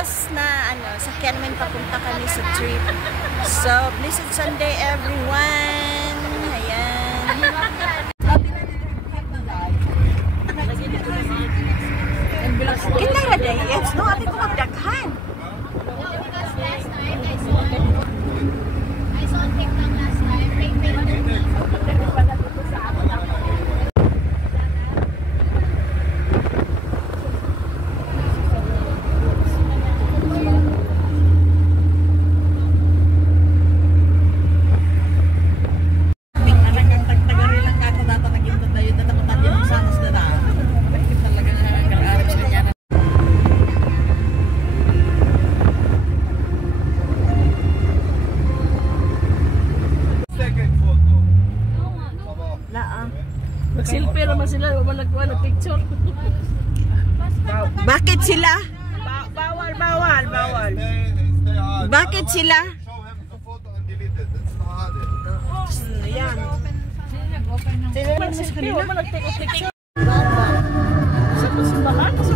last na sakyan namin papunta kami sa trip. So, blessed Sunday everyone. Ayan. Kita rada yes, no? Ate ko magdaghan. I saw on TikTok last time. Magsilpi naman sila, malagwa na picture. Bakit sila? Bawal. Bakit sila? Yan. Sila magsilpi, wala man nag-take picture. Sa simbahan, sa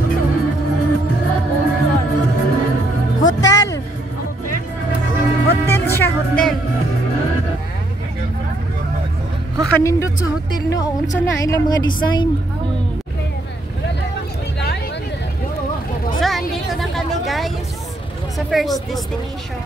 Hotel. Hotel siya, hotel. Kakanindot sa hotel no. Unsa na ilang mga design. So, andito na kami guys sa first destination.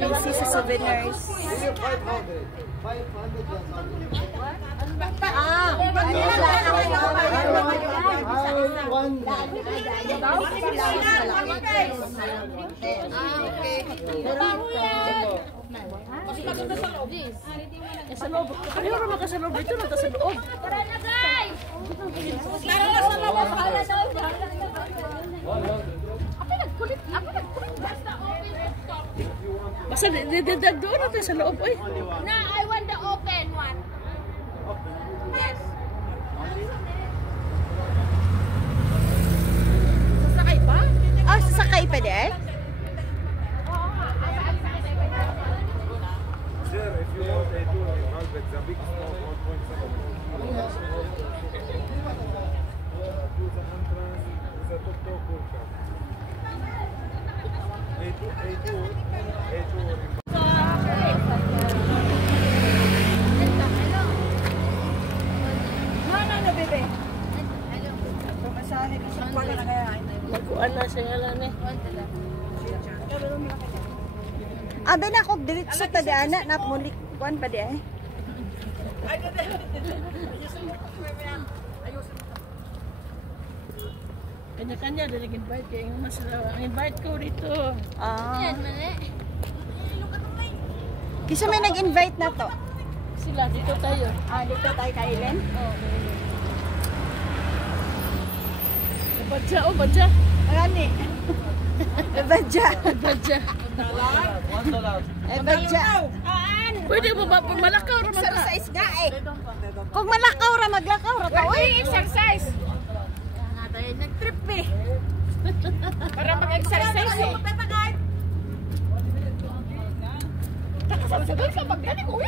Busy sa souvenirs. Sa loob. Kanina naman ka sa loob. Ito na sa loob. Tara na guys! Tara na sa loob! Ako nagkulit. Basta open stop. Basta doon natin sa loob. Na, I want the open one. Yes. Sasakay pa? Ah, sasakay pa din? Sir, if you want a tour in Malbec, the big stop 1.7. To the entrance is a tuk-tuk worker. A tour in Nagkuhan na siya ngalan eh. Abe na ako diretso ta di ana na mulik kuan pa di ay. Kanya-kanya dali invite kay mas invite ko dito. Ah. Yan, mali. Kisa may nag-invite na to. Sila dito tayo. Ah, dito tayo kay Ellen. Badja, badja. Ani. Badja. Badja. Badja. Pwede mo ba malakaw ra man ka? Isda eh. Kung malakaw ra maglakaw ra ta oy. Exercise. Nag-trip eh. Para mag-exercise eh.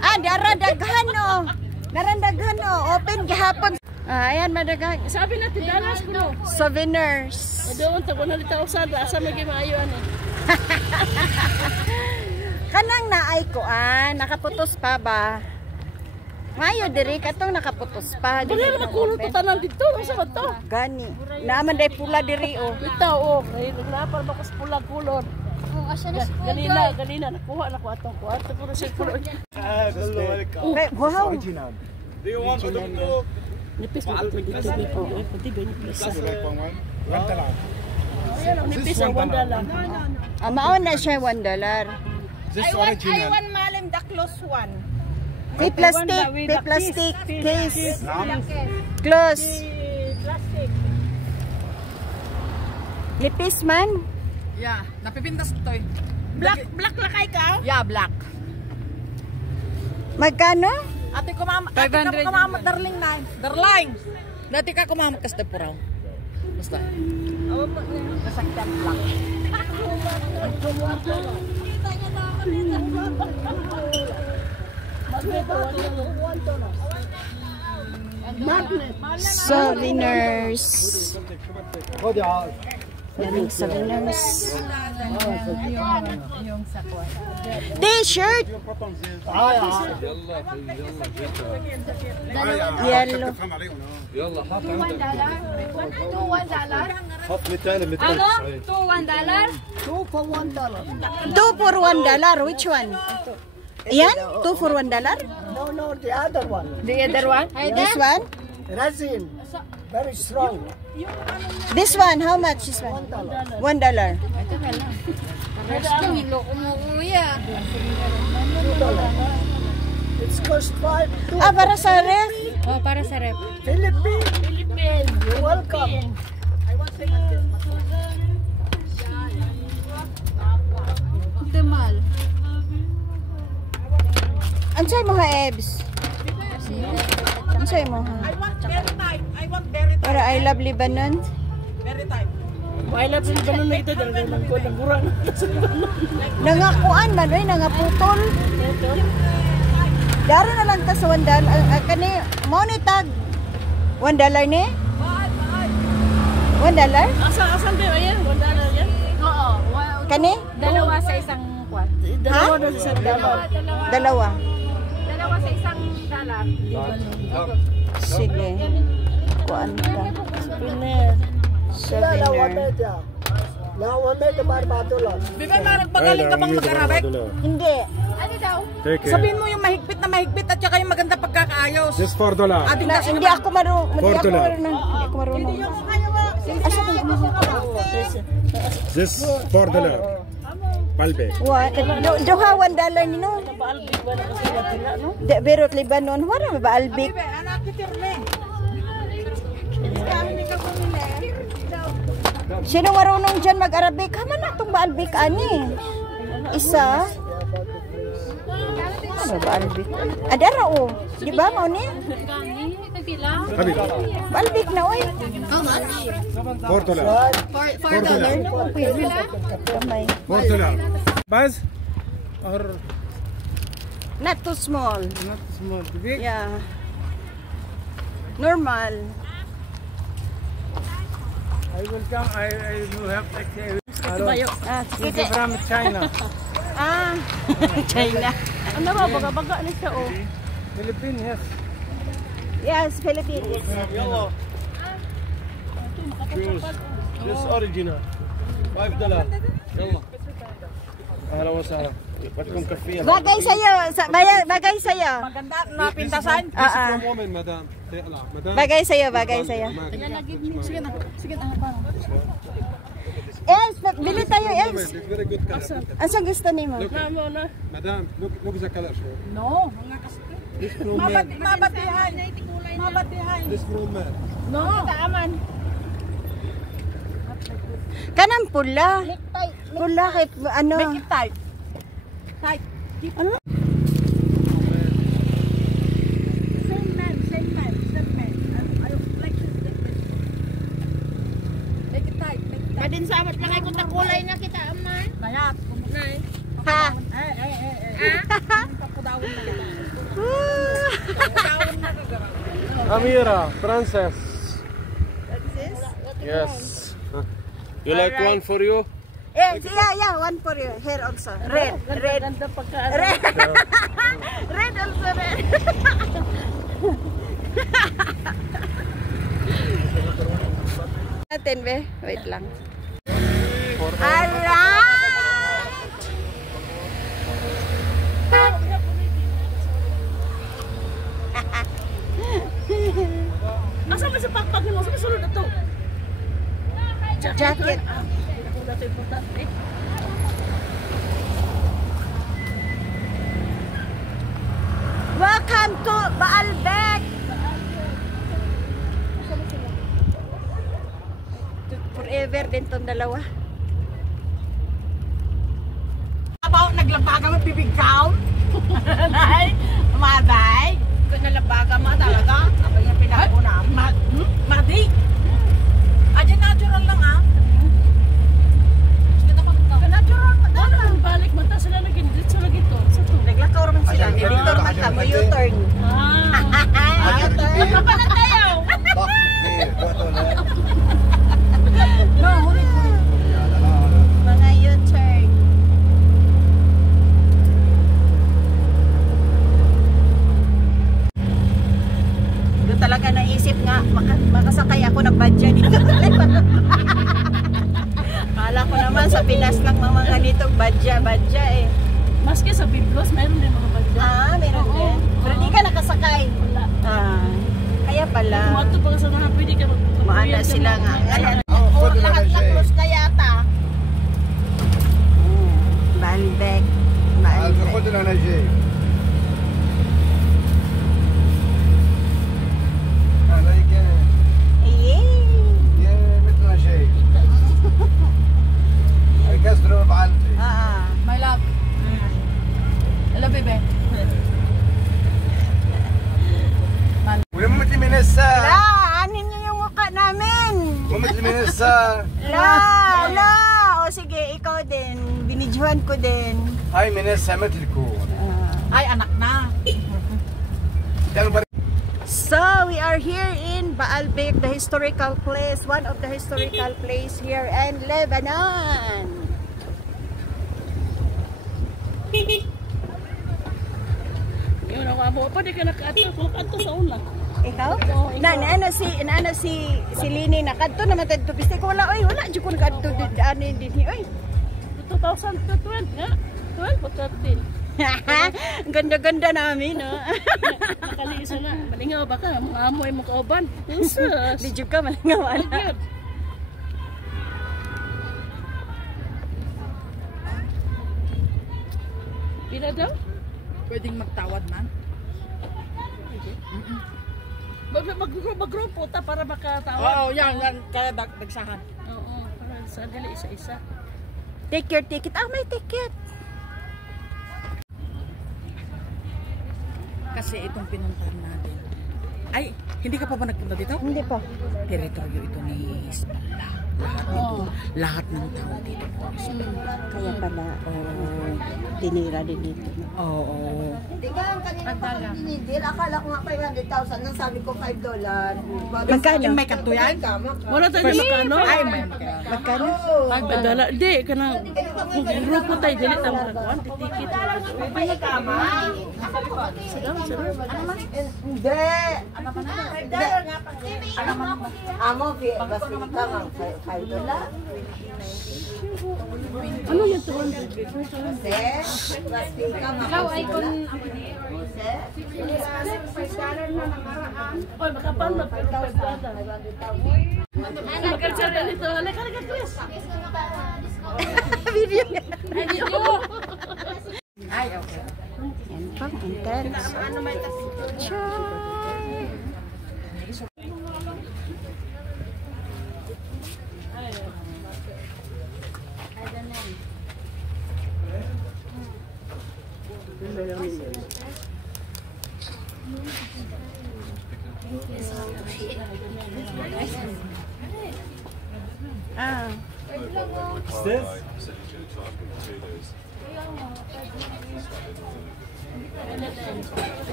Ah, daradaghan no. Daradaghan no. Open gihapon. Ah, ayan madagang. Sabi natin dalas ko no. Souvenirs. Doon tago na litaw sa asa may maayo ani. Kanang naay kuan, nakaputos pa ba? Mayo diri katong nakaputos pa. Dili na makulot to tanan dito, unsa ba to? Gani. Naaman day pula diri oh. Bitaw oh, napal ba kas pula kulon. Oh, asa na school Ganina nakuha na ko atong kuwarto ko sa kulon. Wow. Do you want to tuk-tuk? Nipis mo dito dito. Pati ba nipis? Nipis ang $1. Ah, mao na siya $1. This original. I want malim the close one. May plastic case. Close. Plastic. Nipis man. Yeah, napipintas to eh. Black lakay ka? Yeah, black. Magkano? Ate ko kumamot darling na. Darling. Dati ka kumamot kas tempuraw. Basta. Nasaktan black. Souvenirs. Daming souvenirs. T-shirt. Yellow. يلا حط $1. حط 200 200 $2 Two for $1. Which one? Yan? Two for $1? No, the other one. The other one? This one? Resin. Very strong. This one, how much this one? $1. It's cost $5. Ah, para sa ref. Oh, para sa rep. Philippines. You're welcome. Ansay mo ha, Ebs? Ansay mo ha? Para I love Lebanon. Why love yung banon na ito? Dahil lang ko, nagurang. Nangakuan man, nangaputol. Daro na lang ta sa $1. Kani, mo ni tag $1 ni? $1? Asan ba yan? $1 yan? Oo. Kani? Dalawa sa isang kwan. Dalawa na sa $1. Dalawa. Dalawa sa isang $1. Sige. Kuan ka. Souvenir. Now, one made barbado lang. Bibi, maragpagaling ka bang mag-Arabic? Hindi. Ano daw? Take it. Sabihin mo yung mahigpit na mahigpit at saka yung maganda pagkakaayos. Just $4. Ating kasi Hindi ako marunong. Hindi ako $4. marunong. Hindi ako marunong. Asa ko Just $4. Palbe. What? Duha $1 ni no. Beirut, Lebanon. Wala ba albik? Sino marunong dyan mag-Arabic? Haman na itong ba-albik ani? Isa. Ano ba-albik? Adara o. Di ba mo ni? حبيبي Ba-albik na oy. $4. Kamay. $4. Baz? Or Not too small. not small, big? Yeah. Normal. I will come. I will have Tumayo. Ah, This sige. is from China. Ah, China. Ano ba? Baga-baga na siya, oh. Philippines, yes. Yes, Philippines. This original. $5. يلا. أهلا وسهلا. بدكم كفيه. Bagay sa'yo. Bagay sa'yo. Maganda na pintasan. This is from woman, madam. تقلع, madam. Bagay sa'yo, bagay sa'yo. Sige na. Sige na. Yes, bili tayo, yes. It's very good color. Asa gusto ni mo? Madam, look the color. Sure. No. This from man. Mabatihan. Mabatihan. This from man. No. Taaman. Kanang pula. Pula kay ano? Make it tight. Tight. Ano? Same man. I like this. Make it tight. Madin samat lang ay kung takulay na kita, aman. Bayat. Ha? Kapudawin na kita. Amira, princess. Yes. You like one for you? Yes, yeah, one for you. Here also. Red. Ganda pagka. Red. Red also red. Natin be. Wait lang. Alright. Asa ba sa pakpak mo? Sa sulod na to? Jacket. Welcome to Baalbek. Forever din tong dalawa. About naglabaga mo bibigkaw? Nay, maday. Kung nalabaga mo talaga, ako yung pinakuna. Madi. Adyan natural lang ah. Natural. Ano, balik mata sila na ginidit sa lagi to. Sa to. U-turn. Apa na tayo? Mga U-turn. Doon talaga naisip nga, makasakay ako ng badya dito. Kala ko naman sa Pinas lang mga ganitong badya eh. Maski sa Biblos, mayroon din mga badya. Ah, meron din. Pero di ka nakasakay. Wala. Ah, kaya pala. Mato pa sa mga pwede ka Maana sila nga. Ngayon, Lahat na close na yata. Baalbek. خذنا انا جاي عليك Yay! يا مثلنا جاي كسروا بعلبي My love. Hello, baby. ولا مو مثل من هسه La, anin niyo yung mukha namin. مو مثل من هسه La. O sige, ikaw din. Binidyohan ko din. هاي من هسه مثلكم Ay, anak na. So, we are here in Baalbek, the historical place, one of the historical place here in Lebanon. Yun ako, amo pa di ka nakato sa una. Ikaw? Oo, ikaw. Na si Lini nakadto naman tadto biste ko wala di ko nakadto ano din oy. 2012 nga. 12 o 13. Ang ganda-ganda namin no. Nakalisa na. Malingaw ba ka? Mga amoy mo kauban. Jesus. Di jud ka malangawan. Good. Pila daw? Pwedeng magtawad man. Mag-grupo ta para makatawag. Oo, yan. Kaya dagsahan. Oo, para sa dali isa-isa. Take your ticket. Ah, may ticket. Kasi itong pinuntahan natin. Ay, hindi ka pa ba nagpunta dito? Hindi pa. Teritoryo ito ni Hezbollah. Lahat ng tao dito po. Kaya pala tinira din dito. Oo. Hindi ka ang kanina pa kung dinidil. Akala ko nga 500,000. Nang sabi ko $5. Magkano? Yung may katuyan? Wala tayo makano. Ay, may Magkano? Pagdala, di, kanang grupo tayo, dili tayo makakuan, titikit. Hindi. Amo, basta ka mang $5. Ano yung 200? Hindi. Basta ka mang $5. Oy, makapal na pero pagdala. Magkatsada nito. Halika, Chris. Video. Ay, okay. Yan pang intense. Ah. What's this?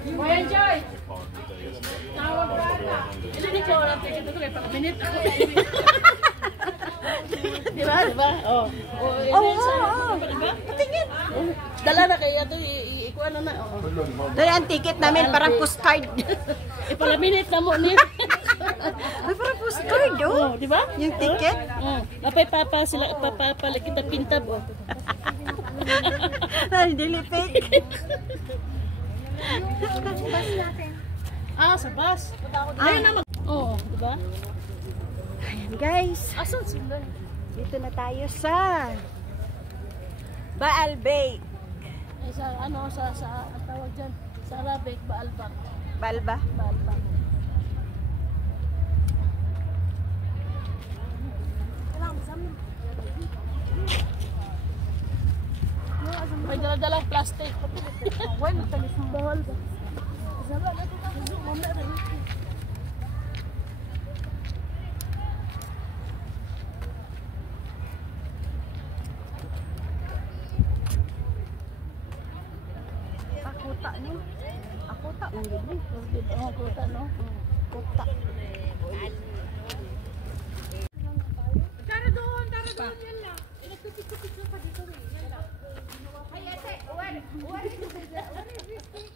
Kuya Joy! Tawag ka na. Hindi ko lang ticket ito kay pang-minute ako. Di ba? Oo. Diba? Tingin. Dala na kaya ito. Ikuha na na. Dali ang ticket namin parang postcard. Ipala-minute na mo ni. Ay, parang postcard oh. Di ba? Yung ticket. Napay papa sila papapalit kita pintab oh. Ay, dili fake. Sa bus. Ayun na mag... Oo, di ba? Ayan guys. Asan sila? Dito na tayo sa Baalbek. Sa ano, sa ang tawag dyan, sa Arabic, Baalbak. Balba. Baalbak. May dala-dalang plastic. Bueno, talis ng bawal ba? kuta ni. Ako ta ang gabi. Oh, kuta no. Kuta. Tara doon yan lang. Nagpipicture pa dito eh. Yan lang. Ay, ate, what is this?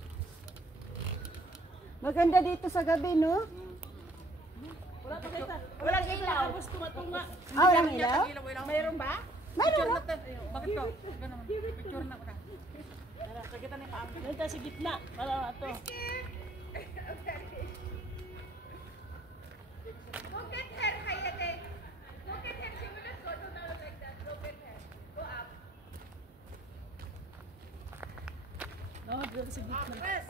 Maganda dito sa gabi, no? Walang ilaw. Tapos tunga-tunga. Ah, walang ilaw? Mayroon ba? Mayroon ba? Bakit to? Picture na ko na. Tara, kita na paam. Dito sa gitna. Para ato. Look at her, Hayate. Look at her. She will not go down like that. Look at her. Go up. No, dito sa gitna.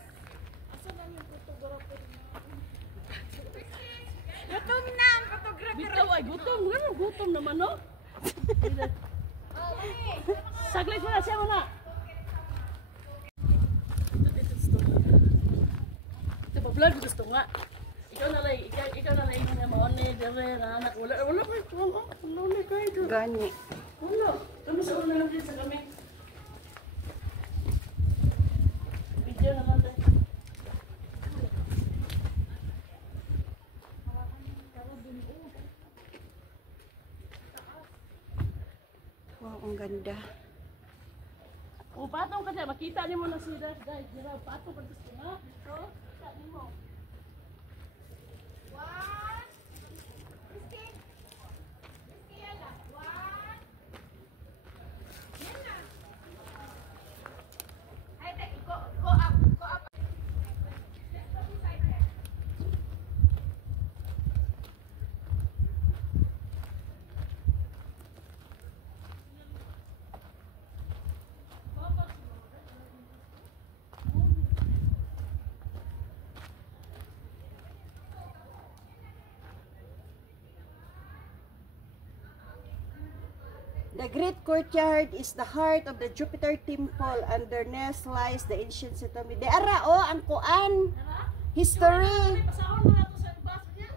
Gutom na ang photographer. Bitaw ay gutom. Gutom naman, no? Saglit mo na siya muna. Ito pa vlog gusto nga. Ikaw na lang yung mga maone, dire, anak. Wala kayo. Gani. Wala. Kami sa una lang din sa kami. Video naman tayo. Wow, ang ganda. O, patong ka dyan. Makita niyo mo na si Dash, guys. Patong ka gusto nga. So, kita niyo mo. One. Risky. Risky yan lang. One. Yan lang. Hayate, go up. Go up. Let's go beside her. The Great Courtyard is the heart of the Jupiter Temple. Underneath lies the ancient settlement. De ara, oh, ang kuan. History. Pasahon mo na ito sa bus niya.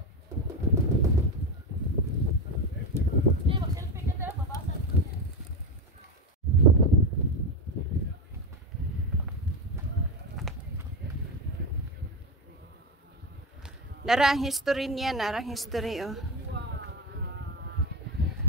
Hindi, mag-selfie ka dyan. Babasa. Narang history niya, narang history, oh.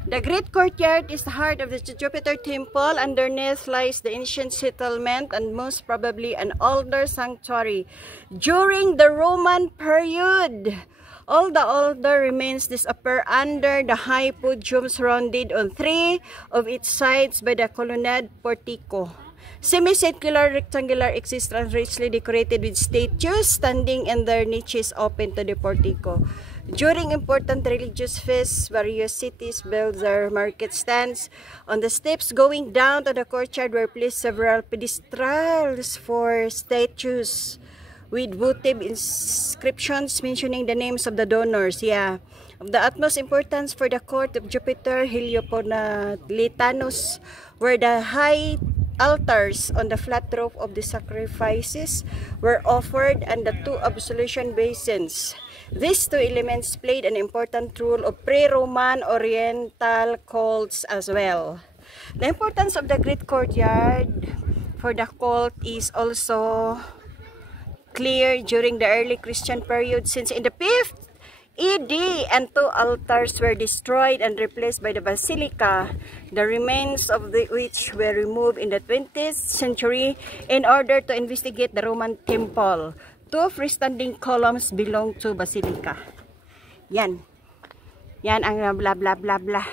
The Great Courtyard is the heart of the Jupiter Temple. Underneath lies the ancient settlement and most probably an older sanctuary. During the Roman period, all the older remains disappear under the high podium surrounded on 3 of its sides by the colonnade portico. Semicircular rectangular existence richly decorated with statues standing in their niches open to the portico. During important religious feasts, various cities built their market stands. On the steps going down to the courtyard were placed several pedestals for statues with votive inscriptions mentioning the names of the donors. Yeah. Of the utmost importance for the court of Jupiter Heliopolitanus were the high altars on the flat roof of the sacrifices were offered and the 2 absolution basins. These 2 elements played an important role of pre-Roman Oriental cults as well. The importance of the Great Courtyard for the cult is also clear during the early Christian period, since in the 5th AD and 2 altars were destroyed and replaced by the basilica, the remains of which were removed in the 20th century in order to investigate the Roman temple. 2 freestanding columns belong to basilica. Yan. Yan ang blah blah blah blah.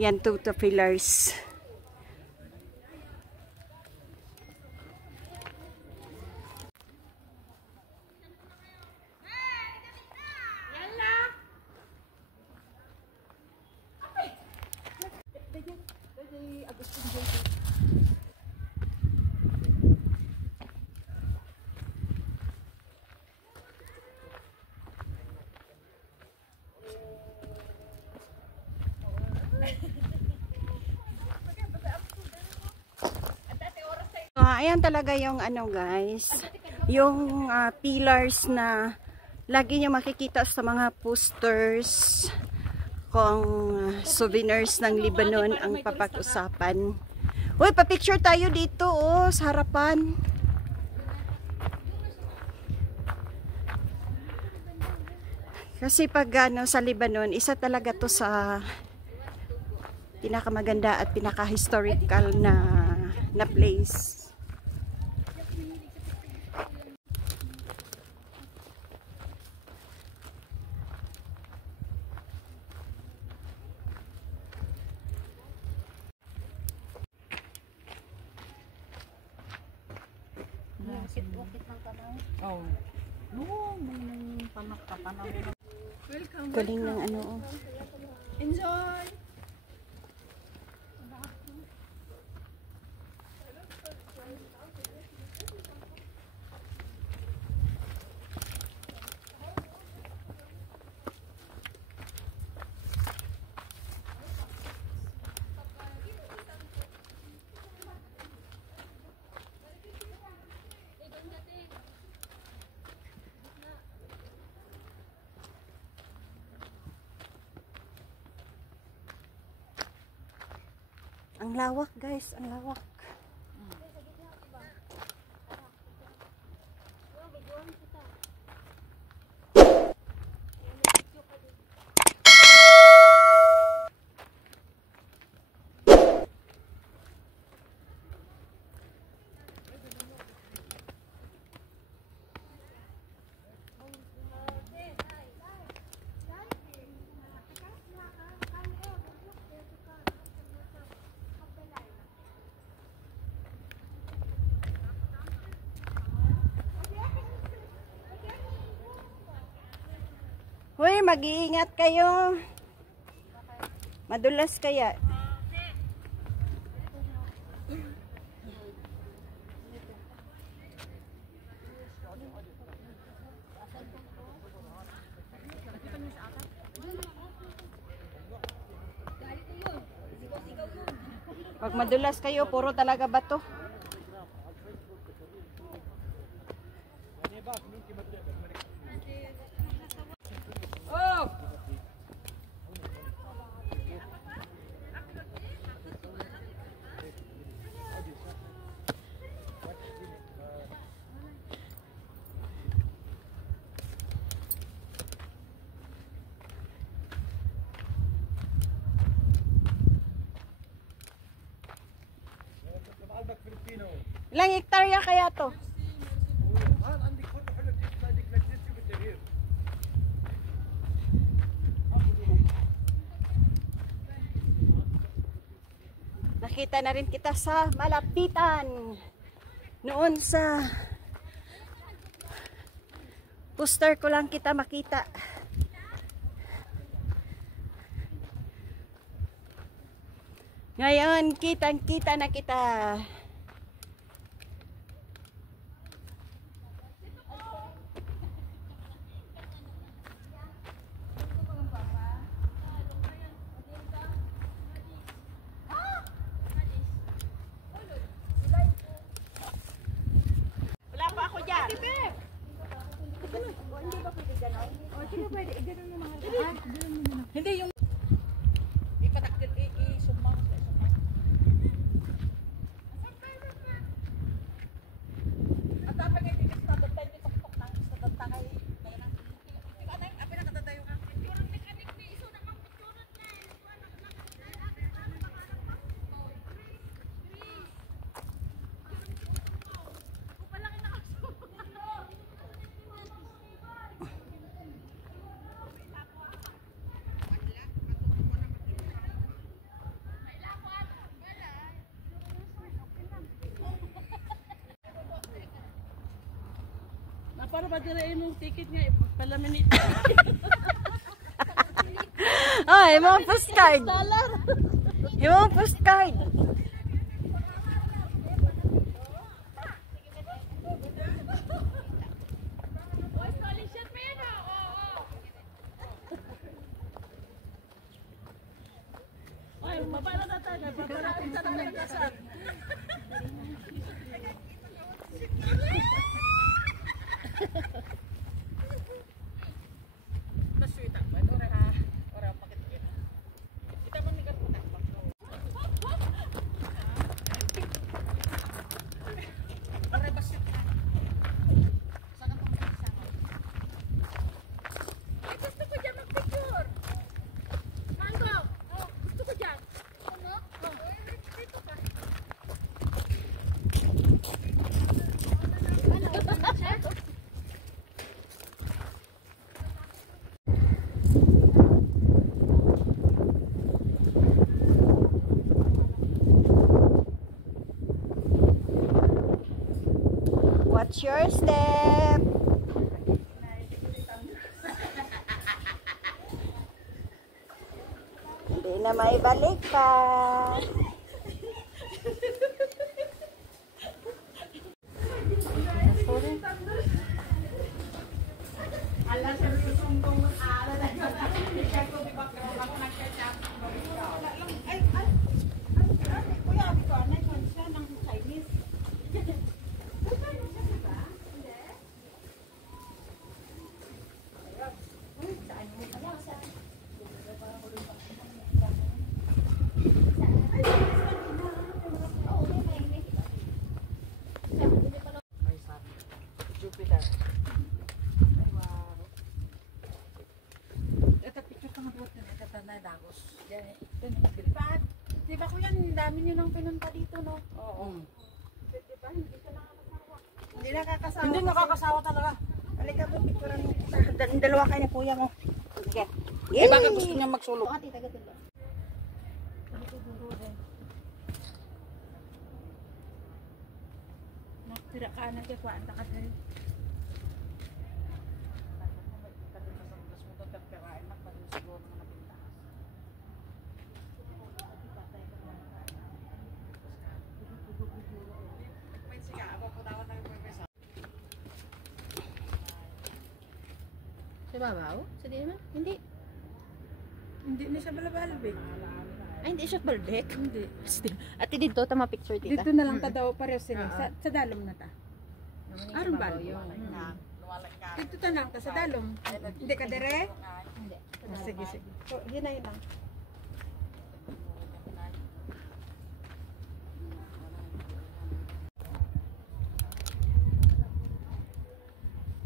Yan 2 pillars. Ayan talaga yung ano guys, yung pillars na lagi nyo makikita sa mga posters kung souvenirs ng Lebanon ang papag-usapan. Uy, pa-picture tayo dito oh, sa harapan. Kasi pag sa Lebanon, isa talaga to sa pinakamaganda at pinaka-historical na place. Oh. No, may panak ka pa na. Galing ng ano. Enjoy! Ang lawak guys, ang lawak. Hoy, mag-iingat kayo. Madulas kaya. Pag madulas kayo, puro talaga bato. Ilang hektarya kaya to? Nakita na rin kita sa malapitan. Noon sa poster ko lang kita makita. Ngayon, kitang-kita na kita. Wala pa ako dyan. Hindi yung ipatakdil, isumma. At dapat nga hindi kasi natatay yung tuktok ng isda kay kaya na. Ikaw na yung apin na katatayo ka. Para ba dirain mong ticket nga, palamin ito. Ay, mga postcard. Yung mga postcard. Ay, mabala na tayo. Babarating sa namin kasal. Naswita ba? Ora pakit kita. Kita man mikat po takpak. Ora basit. Saan ang pagkakasama? Ay, gusto ko Watch your step. Hindi na may balik pa. Jupiter. Ito picture ka mabuot na ito tanay Dagos. Yan ito ni Bilbao. Di ba kuya, dami niyo nang pinunta dito, no? Oo. Di ba hindi ka nakakasawa? Hindi nakakasawa. Hindi nakakasawa talaga. Halika po, picturean mo. Dalawa kayo na kuya mo. Sige. Eh baka gusto niya magsulok. Ate, taga-tulo. Tira ka na kaya kuhaan ka dali. Sa babaw? Sa di naman? Hindi. Hindi na siya balabalab eh. Ay, hindi siya baldek. Hindi. Ate dito, tama picture tita. Dito na lang ta daw pareho sila. Sa dalom na ta. Aron ba? Dito ta lang ta sa dalom. Hindi ka dire? Hindi. Sige, sige. So, hinay lang.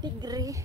Tigre.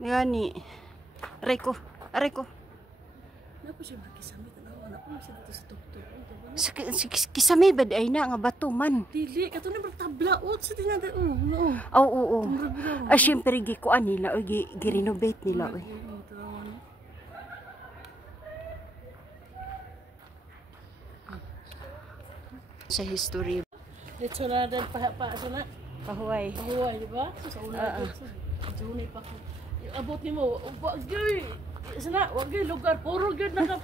Ngani. Aray ko. Napo siya makisami tanaw. Napo siya dito sa tuktok. Kisame bad ay na nga bato man. Dili, kato na tablaot sa tinada. Oo. Ah, syempre gikuan nila o gi-renovate nila oy. Sa history. Dito na din pa na. Pahuway. Pahuway, di ba? Sa una dito. Junay pa ko. Abot ni mo, wag gyud. Sana, wag gyud lugar, puro gyud naka.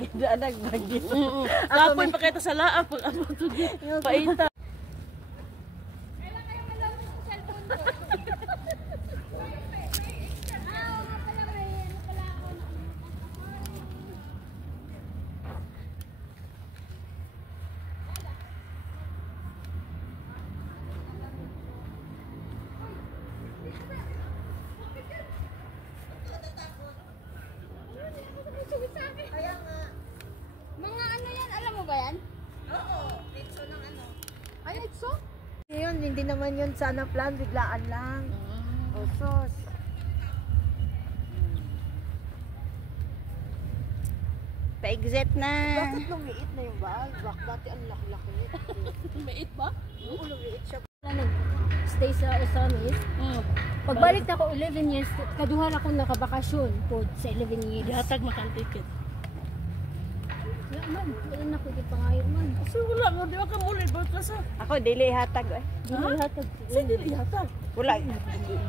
Gidadag bagyo. Kapoy pa kita sa laap pag abot to gyud. Paita. Mga ano yan? Alam mo ba yan? Oo, picture ng ano. Ay, so? Yun, hindi naman yun sana plan, biglaan lang. Osos. Pa-exit na. Bakit lumiit na yung bag? Dati ang laki-laki nito. Mait ba? Oo, lumiit siya. Nag-stay sa Osamis. Pagbalik na ako 11 years, kaduhan ako nakabakasyon po sa 11 years. Dihatag makang ticket. Wala man, wala na ko di pangayo man. So wala mo, di ba ka muli ba sa? Ako dili hatag oy. Dili hatag. Sa dili hatag. Wala.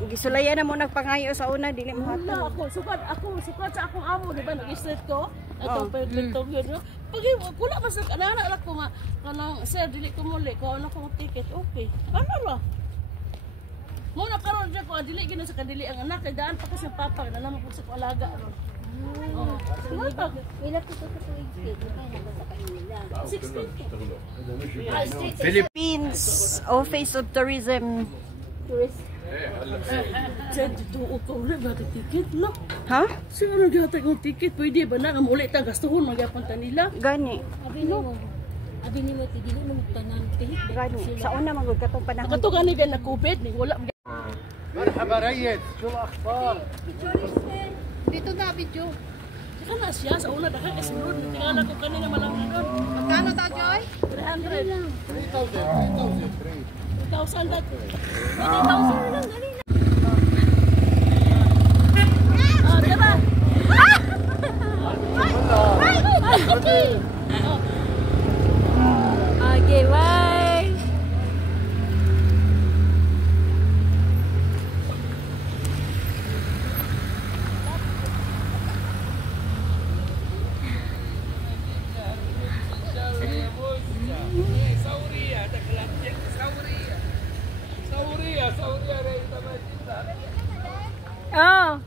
Gisulayan na mo nagpangayo sa una dili mo hatag. Wala ako, sukat sa akong amo, di ba? Nag-street ko. Oh. Ato pa yung yun. Pag wala ba sa anak ko nga, kanang, sir, dili ko muli, kung ano ko ticket, okay. Ano ba? Muna karon dyan ko, dili gina sa kadili ang anak, kay daan pa kasi papa, na naman po sa alaga. Oh. Wala po ito sa tuwing skate. Kaya naman sa kanila. 16. Philippines, Office of Tourism. Tourist. Diyan, dito ko ulit, gata ticket, no? Ha? Siguro gata kong ticket, pwede ba na? Kamulit ang gastuhon, magyapon ta nila. Gani. Abi ni mo, tigili mo tanan. Gani. Sa una magod katong panahon. Nakatugan ni Ben na COVID, ni wala. مرحبا ريد شو الاخبار؟ Dito na, video. Saka na siya, sa una nakakasunod. Tingala ko kanina malamang doon. Magkano ta, Joy? 300. 3,000 that. 20,000 na lang, dali na. Ah, tara. Okay, bye. Oh.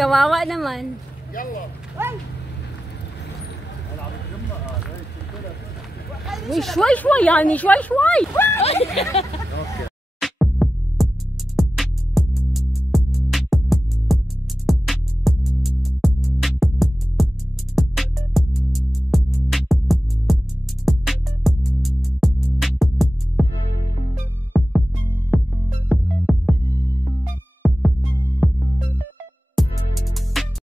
Kawawa naman. Ni shway shway yani shway shway.